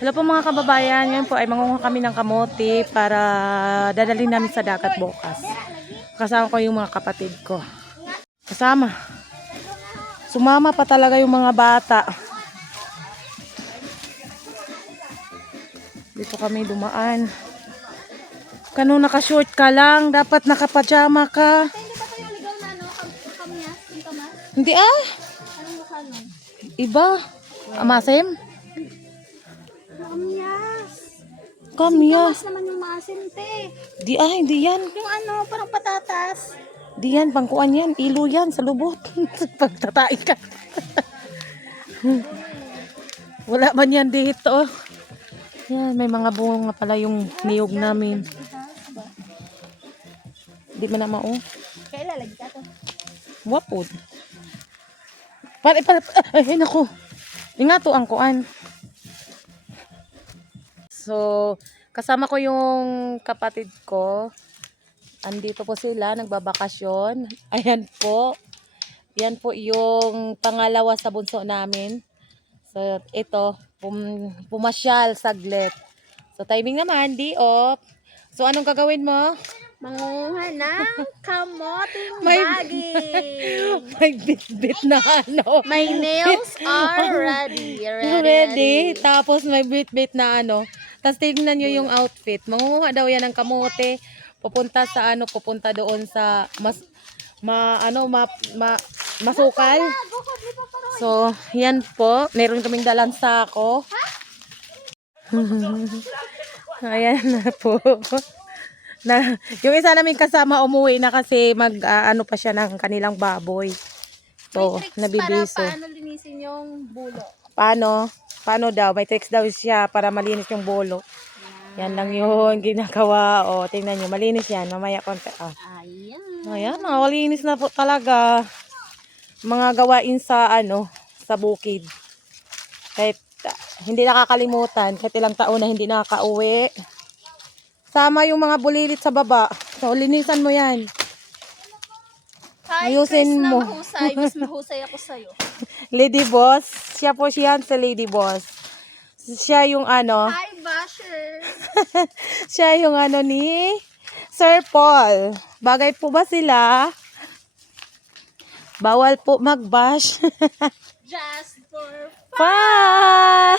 Hello po mga kababayan, ngayon po ay mangunguha kami ng kamote para dadalhin namin sa dagat bukas. Kasama ko yung mga kapatid ko. Kasama. Sumama pa talaga yung mga bata. Dito kami dumaan. Kano naka-short ka lang, dapat naka-pajama ka. Hindi ba kayo ligaw na ano? Kamyas? Yung kamas? Hindi ah. Anong mukha nun? Iba. Amasim? Kamyas. Kamyas. Kamas naman yung maasin, te. Di ah, hindi yan. Yung ano, parang patatas. Di yan, pangkuan yan. Ilo yan sa lubot. Pagtatain ka. Wala man yan dito. Yan, may mga bunga pala yung niyog namin. Di man na mao. Kaya ilalagay ka to. Wapod. Ay, naku. Ingato ang kuan. So, kasama ko yung kapatid ko. Andito po sila, nagbabakasyon. Ayan po. Yan po yung pangalawa sa bunso namin. So, ito, pumasyal saglit. So, timing naman, di off. So, anong gagawin mo? Manguha ng kamoting May- baging. May bit-bit na ano. My nails are ready. Ready. Tapos may bit-bit na ano. Tapos tignan nyo yung outfit. Mangunguha daw yan ng kamote. Pupunta sa ano, pupunta doon sa masukal. So, yan po. Meron kaming dalang sako. Ayan na po. Yung isa namin kasama umuwi na kasi ano pa siya ng kanilang baboy. So, nabibiso. Para paano linisin yung bulo. Paano? Paano daw? May tricks daw siya para malinis yung bolo. Yan lang yun ginagawa. O, tingnan nyo. Malinis yan. Mamaya konti. Ayan. Ayan, malinis na po talaga. Mga gawain sa sa bukid. Kahit hindi nakakalimutan. Kahit ilang taon na hindi nakaka-uwi. Sama yung mga bulilit sa baba. So, linisan mo yan. Hi, Ayusin Chris mo. na mahusay. Mas mahusay ako sa'yo. Lady Boss. Siya po siya sa Lady Boss. Siya yung Hi, Basher. siya yung ni Sir Paul. Bagay po ba sila? Bawal po mag-bash. Just for Pa!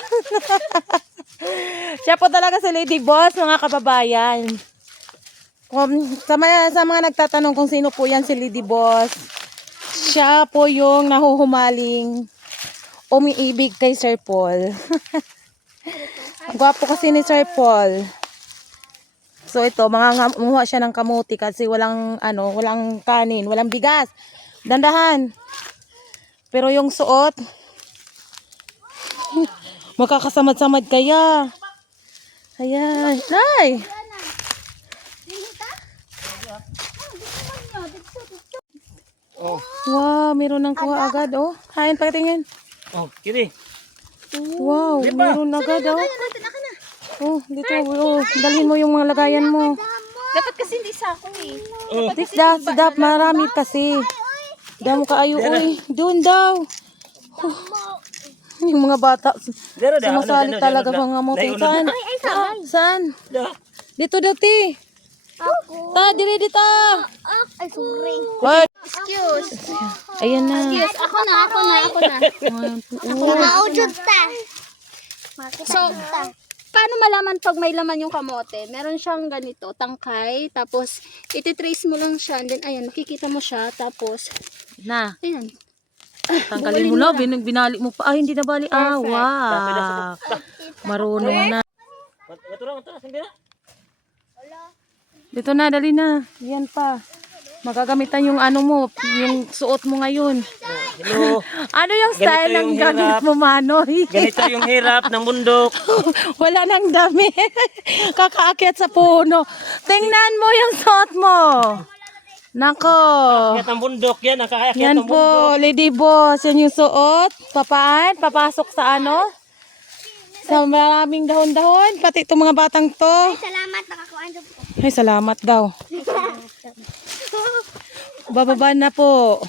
Siya po talaga si Lady Boss, mga kababayan. Sa mga nagtatanong kung sino po yan si Lady Boss, siya po yung nahuhumaling umiibig kay Sir Paul. Ang gwapo kasi ni Sir Paul. So ito, mangangamuha siya ng kamuti kasi walang kanin, walang bigas. Dandahan. Pero yung suot, makakasamad-samad kaya. Ayan. Nay! Oh, Wow, meron ng kuha agad, oh. Hain, patingin. oh, kini. Wow, meron agad, oh. Oh, dito, oh. Dalhin mo yung mga lagayan mo. Dapat kasi hindi sa ako eh. Oh, Sidap, marami kasi. Damo ka ayo, oy. Doon daw. Oh. Yung mga bata, dero da. sumasali talaga mga moting. Saan? Saan? Dito dati. Ako. Dili dito. Ay, sorry. What? Excuse. Ayan na. Yes, ako na. Nakaudod ta. So, paano malaman pag may laman yung kamote? Meron siyang ganito, tangkay, tapos ititrace mo lang siya, and then ayan, makikita mo siya, tapos, Na. ayan. Tanggalin mo na, binali mo pa. Ay, hindi na bali. Ah, wow. Marunong na. Wato lang, sandira. Dito na, dali na. Yan pa. Magagamitan yung mo, yung suot mo ngayon. Hello. Ano yung style Ganito ng yung gamit hirap. mo, Manoy? Ganito yung hirap ng bundok. Wala nang dami. Kakaakyat sa puno. Tingnan mo yung suot mo. Nako. Kaya ng bundok yan, nakakayakit Yan ng po, bundok. Lady Boss. Yan yung suot. Papasok sa sa maraming dahon-dahon. Pati itong mga batang to. Salamat, nakakuhaan ko. Ay, salamat daw. Bababa na po.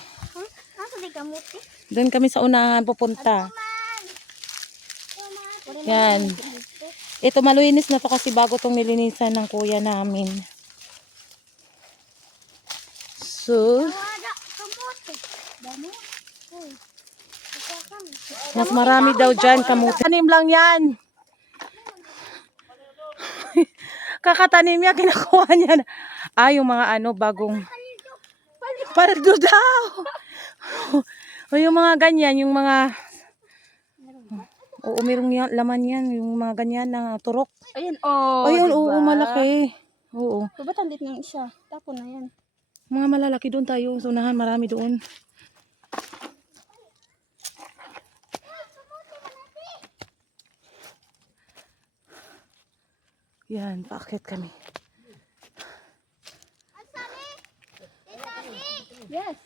Nasa di kamote? Doon kami sa unahan pupunta. Yan. Ito maluinis na to kasi bago tong nilinisan ng kuya namin. So, mas marami daw dyan kamuti. Tanim lang yan. Kakatanim niya, kinakuha niya na. Yung mga bagong paldo daw. O yung mga ganyan, yung mga merong laman yan, yung mga ganyan na turok. Ayan, Ayun, diba? oo, malaki. Oo. Ba't andit ng isa? Tapon na yan. Mga malalaki doon tayo. Sunahan, marami doon. Yan, paakyat kami. Yes.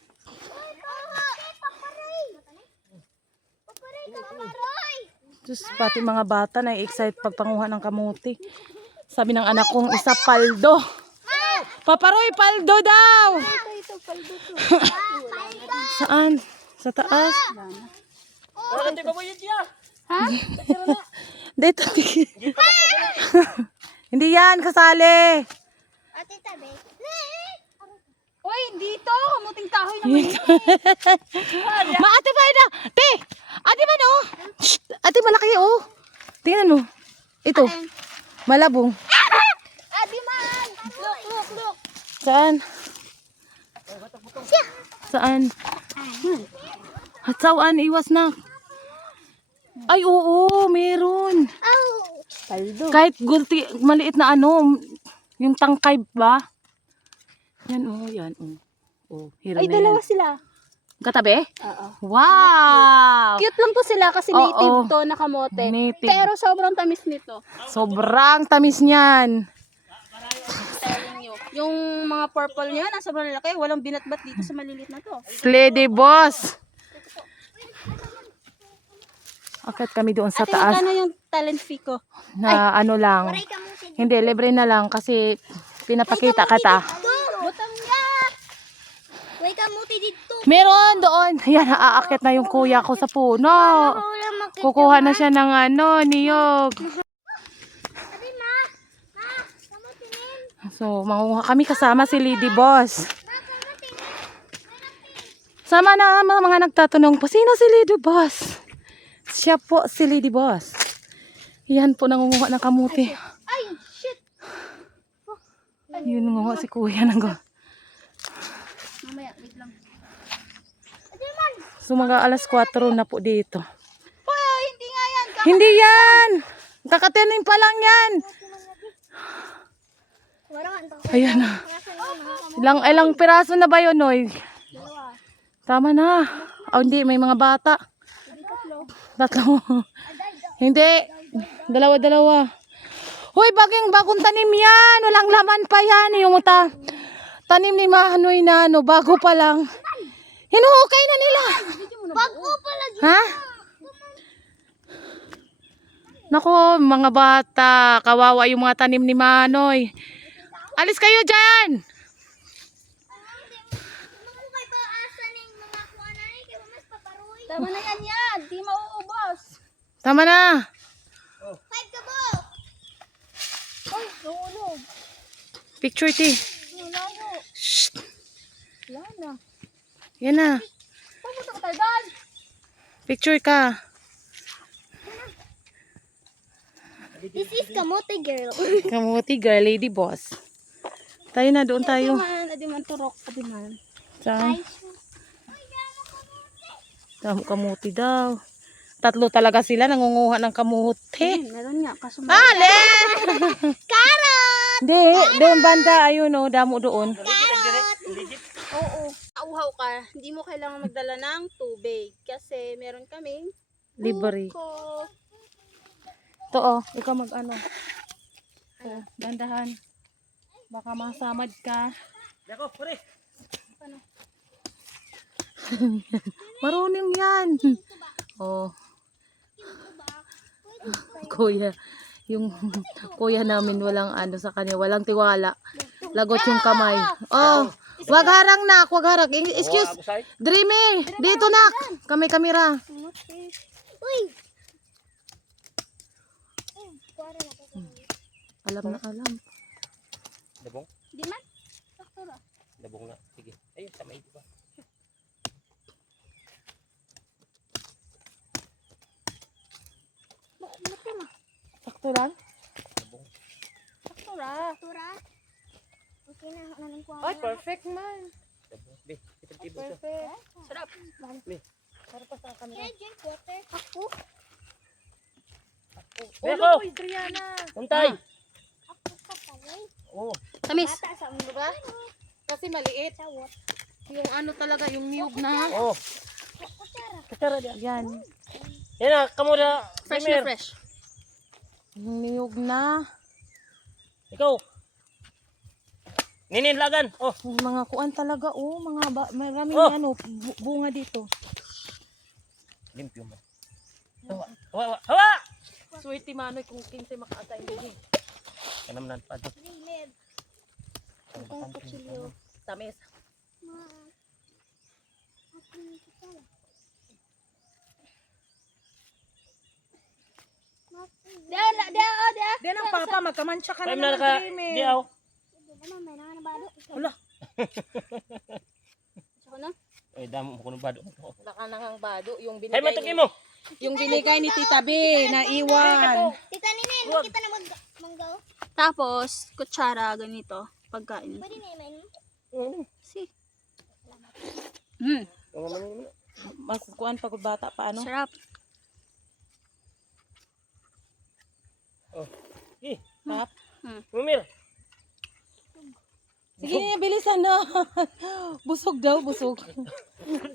Diyos, pati mga bata na excited pagpanguha ng kamuti. Sabi ng anak kong isa, paldo. Paparoy, paldo daw! Ito, paldo to. Saan? Sa taas? Wala di ba mo yun siya? Ha? Dito. Hindi yan, kasali. Ate tabi. Uy, dito! Kamuting kahoy naman yun. Ate pa na. Te! Ate ba no? Shh! Ate malaki oh. Tingnan mo. Ito. Malabong. Adi man! Look. Saan? Saan? At saan? Iwas na. Ay oo, meron. Paldo. Kahit gulti, maliit na yung tangkay ba? Yan yan hira Ay, na dalawa yan. sila. Katabi? Oo. Wow! Cute lang to sila kasi Oo. native to na kamote. Native. Pero sobrang tamis nito. Sobrang tamis niyan. Telling you. Yung mga purple niya, nasa sobrang lalaki. Walang binatbat dito sa malilit na to. Lady boss. Akit kami doon sa Ate, taas magkano yung talent fee ko? na lang. Hindi, libre na lang kasi pinapakita kita. Butang niya! Way kamuti dito. Meron doon. Yan, aakit na yung kuya ko sa puno. Wala makita. Kukuha na siya ng niyog. Sabi ma. Ma, kamuti nin. So, manguha kami kasama si Lady Boss. Sama na mga nagtatanong po, sino si Lady Boss? Siya po si Lady Boss. Yan po nangunguha ng kamuti. Ay, shit! Yun nangunguha si kuya ng Mamaya, wait lang. So mga alas 4 na po dito. Oh, hindi nga yan. Hindi yan! Kakatanim pa lang yan! Wala ka ito. Ayan na. Ilang piraso na ba yun, Noy? Tama na. Hindi, may mga bata. Tatlo. Hindi. Dalawa. Hoy, bagong tanim yan. Walang laman pa yan. Yung tanim ni Mahanoy na bago pa lang. Hinuhukay na nila. Bago pala. Ha? Nako, mga bata. Kawawa yung mga tanim ni Manoy. Alis kayo dyan. Kay ba asa ning mga kuana ni kay mas paparoy. Tama na yan. Di mauubos. Tama na. Five ka bo. Ay, nahulog. Picture, ti. Nalayo. Shh. Wala na. Yan na. Pupunta ka tayo doon. Picture ka. This is kamote girl. Kamuti girl, Lady Boss. Tayo na, doon tayo. Adi man turok. Adi man. Saan? Kamuti daw. Tatlo talaga sila nangunguha ng kamuti. Meron nga. Kaso Ale! Carrot. Hindi, doon banda. Ayun o, damo doon. Oo. Auhaw ka. Hindi mo kailangan magdala ng tubig. Kasi meron kaming Libre. ko. Ito ikaw mag-ano. Dandahan. Baka masamad ka. Dako, pare. Marunong yan. Oh. Kuya. Yung kuya namin walang sa kanya. Walang tiwala. Lagot yung kamay. Oh. Wag harang nak. Wag harang. Excuse. Dreamy. Dito nak. Kamay kamera. Uy. kuwara na kasi. Alam na alam. Dabong? Di man? Sakto ra. Dabong na. Sige. Ayun, sa may diba? Sakto lang. Dabong. Sakto ra. Tura. Okay na, nanong kuwara. Ay, perfect man. Dabong. Be, tiba-tiba siya. Perfect. Sarap. Para pa sa kanila. Kaya drink water. Ako? Be, ako! Uy, Adriana. Untay! Ako ka pala. Oo. Tamis. Bata sa ulo Diba? Kasi maliit. sa what? Yung ano talaga, yung niyog na. Oo. Kutsara. Katara diya. Yan. Yan na, kamo na. Fresh Premier. na fresh. Yung niyog na. Ikaw. Ninin lagan. Oh. Yung mga kuan talaga, oh. Maraming Oh. ano, bunga dito. Limpyo mo. Hawa. Hawa. Hawa! Swerte manoy kung 15 makaatay din. Kanam nan pa. Rilid. Ang kutsilyo. Tamis. Ma. Ako yung kutsara. Dia na, dia, oh, dia. Diyan ang papa, magkamansya ka Time na na ng naka. cream eh. Di aw. Ano, may nanganabado. Wala. Saka na. Ay, damo mo kuno bado. Wala ka nang bado. Yung Ay, binigay, matuki mo. yung binigay ni Tita B, na iwan. Tita Ninin, kita na manggaw. Tapos, kutsara, ganito. Pagkain. Pwede na imain mo? Si. Hmm. Magkukuan pag bata pa ano. Sarap. Oh. Eh, Pap. Mumir. Sige niya, bilisan na. Busog daw, busog.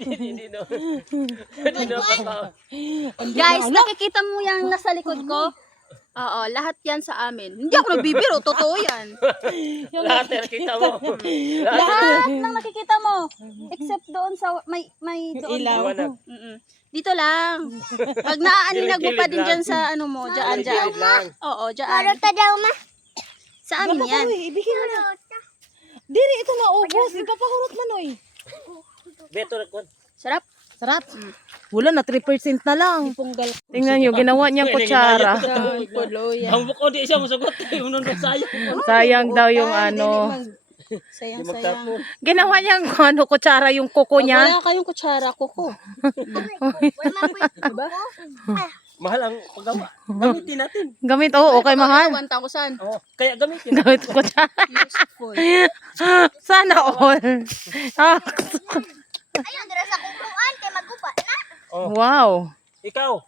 Hindi no. Hindi no pa. Guys, nakikita mo yung nasa likod ko? Oo, lahat yan sa amin. Hindi ako nagbibiro, totoo yan. Lahat na kita mo. Lahat ng nakikita mo. Except doon sa, may doon. Ilaw. Liwanag. Mm-mm. Dito lang. Pag naaaninag mo pa din dyan sa ano mo, dyan. Gilid lang. Oo, dyan. Marota daw ma. Sa amin yan. Uy, ibigin mo na. Diri, ito maubos. Ipapahurot man, oy. Beto nagkuan. Sarap. Sarap. Wala na, 3% na lang. Tingnan nyo, ginawa niyang kutsara. Ang buko di siya musugot. Unon sayang. Sayang daw yung ano. Sayang, Di sayang. magtapo. Ginawa niyang ano, kutsara yung kuko niya. Wala kayong kutsara, kuko. Wala man po Diba? Mahal ang paggawa. Gamitin natin. Gamit, oo, okay, mahal. 1,000. Oh, kaya gamitin. Gamit kutsara. Useful. Sana all. Ah, Ayun, dira sa kukuan kay magupa na. Oh, wow. ikaw.